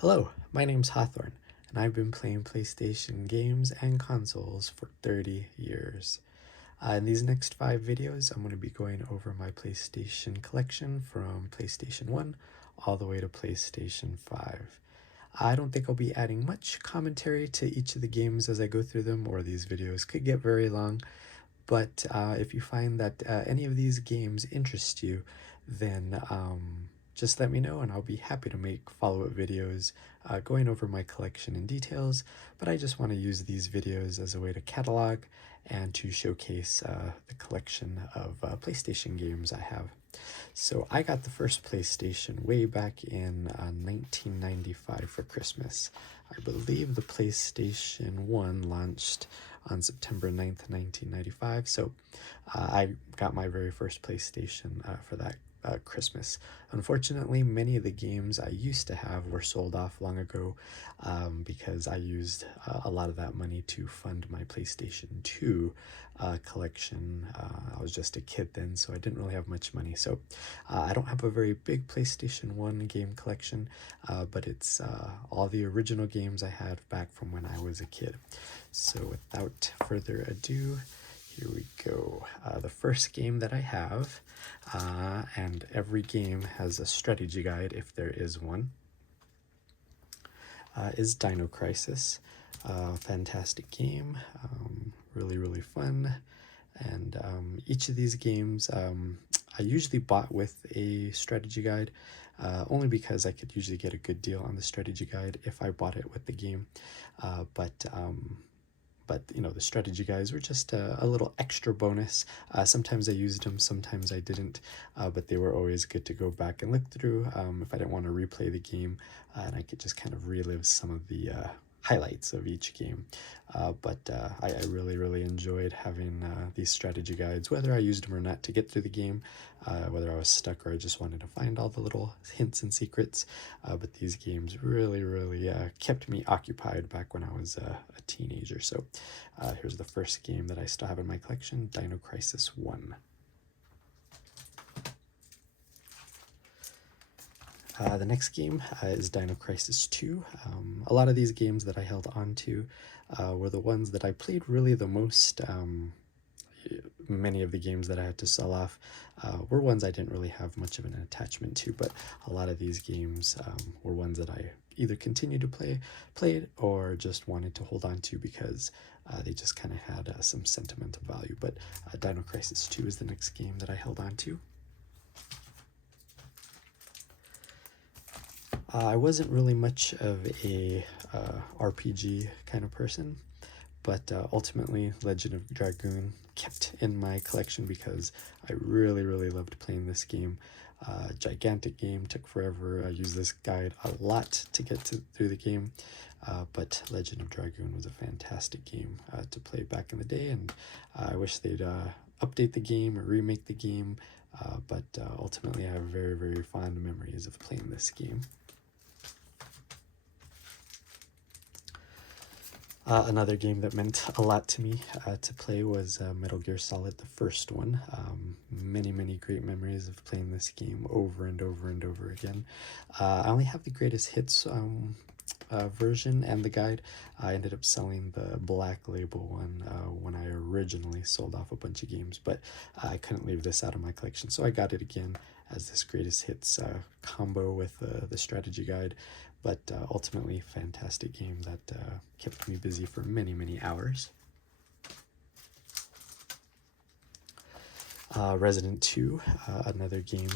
Hello, my name's Hawthorne, and I've been playing PlayStation games and consoles for 30 years. In these next 5 videos, I'm going to be going over my PlayStation collection from PlayStation 1 all the way to PlayStation 5. I don't think I'll be adding much commentary to each of the games as I go through them, or these videos could get very long, but if you find that any of these games interest you, then just let me know and I'll be happy to make follow-up videos going over my collection in details. But I just want to use these videos as a way to catalog and to showcase the collection of PlayStation games I have. So I got the first PlayStation way back in 1995 for Christmas. I believe the PlayStation 1 launched on September 9th, 1995. So I got my very first PlayStation for that Christmas. Unfortunately, many of the games I used to have were sold off long ago because I used a lot of that money to fund my PlayStation 2 collection. I was just a kid then, so I didn't really have much money. So I don't have a very big PlayStation 1 game collection, but it's all the original games I had back from when I was a kid. So without further ado, here we go. The first game that I have, and every game has a strategy guide if there is one, is Dino Crisis. Fantastic game, really fun. And each of these games I usually bought with a strategy guide, only because I could usually get a good deal on the strategy guide if I bought it with the game. But you know, the strategy guides were just a little extra bonus. Sometimes I used them, sometimes I didn't, but they were always good to go back and look through if I didn't want to replay the game, and I could just kind of relive some of the highlights of each game. I really enjoyed having these strategy guides, whether I used them or not, to get through the game, whether I was stuck or I just wanted to find all the little hints and secrets. But these games really kept me occupied back when I was a teenager. So here's the first game that I still have in my collection, Dino Crisis 1. The next game is Dino Crisis 2. A lot of these games that I held on to were the ones that I played really the most. Many of the games that I had to sell off were ones I didn't really have much of an attachment to, but a lot of these games were ones that I either continued to played or just wanted to hold on to because they just kind of had some sentimental value. But Dino Crisis 2 is the next game that I held on to. I wasn't really much of a RPG kind of person, but ultimately Legend of Dragoon kept in my collection because I really loved playing this game. Gigantic game, took forever. I used this guide a lot to get through the game, but Legend of Dragoon was a fantastic game to play back in the day, and I wish they'd update the game or remake the game, but ultimately I have very fond memories of playing this game. Another game that meant a lot to me to play was Metal Gear Solid, the first one. Many great memories of playing this game over and over again. I only have the greatest hits version and the guide. I ended up selling the black label one when I originally sold off a bunch of games, but I couldn't leave this out of my collection, so I got it again as this greatest hits combo with the strategy guide. But ultimately, fantastic game that kept me busy for many hours. Resident 2, another game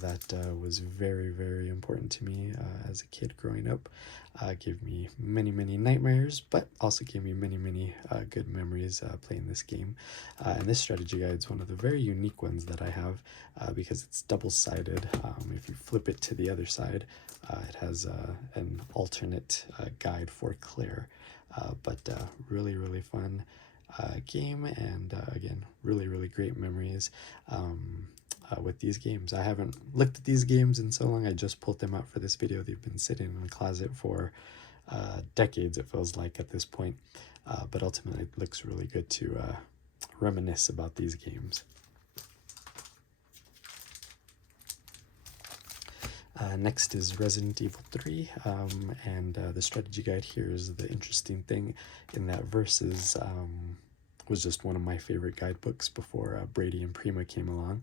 that was very important to me as a kid growing up. Gave me many nightmares, but also gave me many good memories playing this game. And this strategy guide is one of the very unique ones that I have because it's double-sided. If you flip it to the other side, it has an alternate guide for Claire, but really fun game, and again, really great memories with these games. I haven't looked at these games in so long. I just pulled them out for this video. They've been sitting in the closet for decades, it feels like, at this point, but ultimately it looks really good to reminisce about these games. Next is Resident Evil 3, and the strategy guide here is the interesting thing in that Versus was just one of my favorite guidebooks before Brady and Prima came along.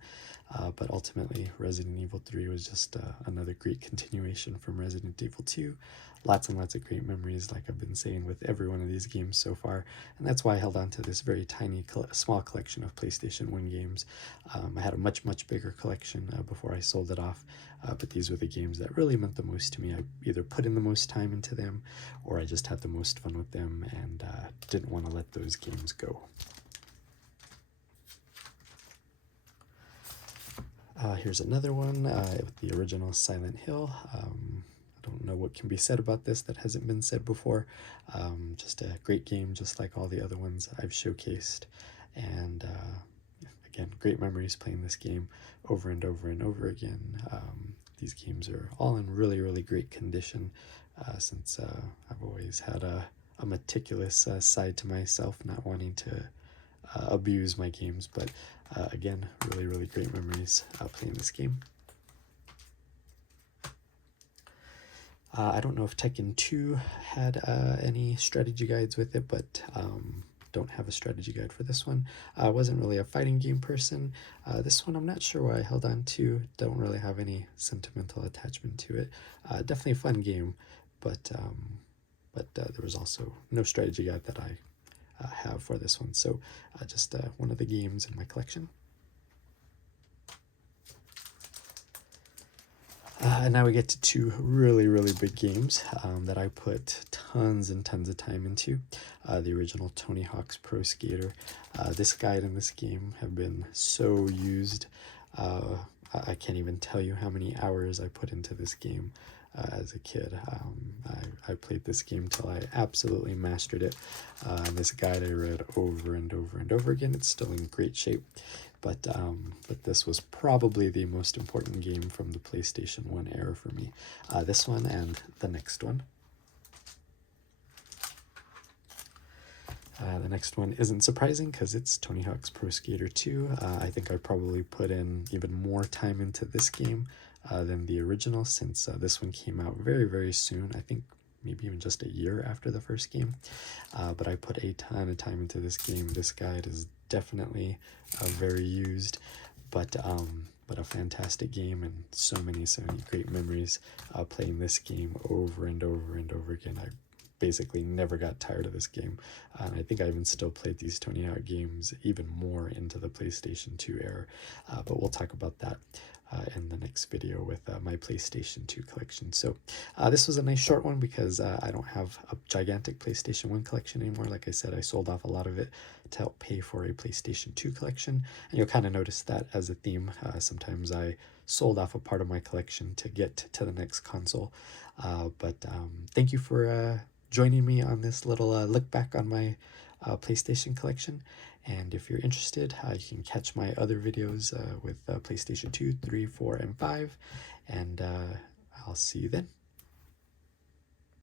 But ultimately, Resident Evil 3 was just another great continuation from Resident Evil 2. Lots and lots of great memories, like I've been saying, with every one of these games so far, and that's why I held on to this very tiny, small collection of PlayStation 1 games. I had a much, much bigger collection before I sold it off, but these were the games that really meant the most to me. I either put in the most time into them, or I just had the most fun with them, and didn't want to let those games go. Here's another one with the original Silent Hill. I don't know what can be said about this that hasn't been said before. Just a great game, just like all the other ones I've showcased. And again, great memories playing this game over and over and over again. These games are all in really, really great condition, since I've always had a meticulous side to myself, not wanting to abuse my games, but again, really, really great memories playing this game. I don't know if Tekken 2 had any strategy guides with it, but don't have a strategy guide for this one. I wasn't really a fighting game person. This one I'm not sure why I held on to. Don't really have any sentimental attachment to it. Definitely a fun game, but there was also no strategy guide that I have for this one, so just one of the games in my collection. And now we get to two really, really big games that I put tons and tons of time into. The original Tony Hawk's Pro Skater. This guide and this game have been so used. I can't even tell you how many hours I put into this game as a kid. I played this game till I absolutely mastered it. This guide I read over and over and over again. It's still in great shape. But this was probably the most important game from the PlayStation 1 era for me. This one and the next one. The next one isn't surprising because it's Tony Hawk's Pro Skater 2. I think I probably put in even more time into this game than the original, since this one came out very, very soon. I think maybe even just a year after the first game. But I put a ton of time into this game. This guide is definitely very used, but a fantastic game, and so many great memories playing this game over and over and over again. I basically never got tired of this game, and I think I even still played these Tony Hawk games even more into the PlayStation 2 era, but we'll talk about that in the next video with my PlayStation 2 collection. So this was a nice short one because I don't have a gigantic PlayStation 1 collection anymore. Like I said, I sold off a lot of it to help pay for a PlayStation 2 collection, and you'll kind of notice that as a theme. Sometimes I sold off a part of my collection to get to the next console, but thank you for joining me on this little look back on my PlayStation collection. And if you're interested, you can catch my other videos with PlayStation 2, 3, 4, and 5. And I'll see you then.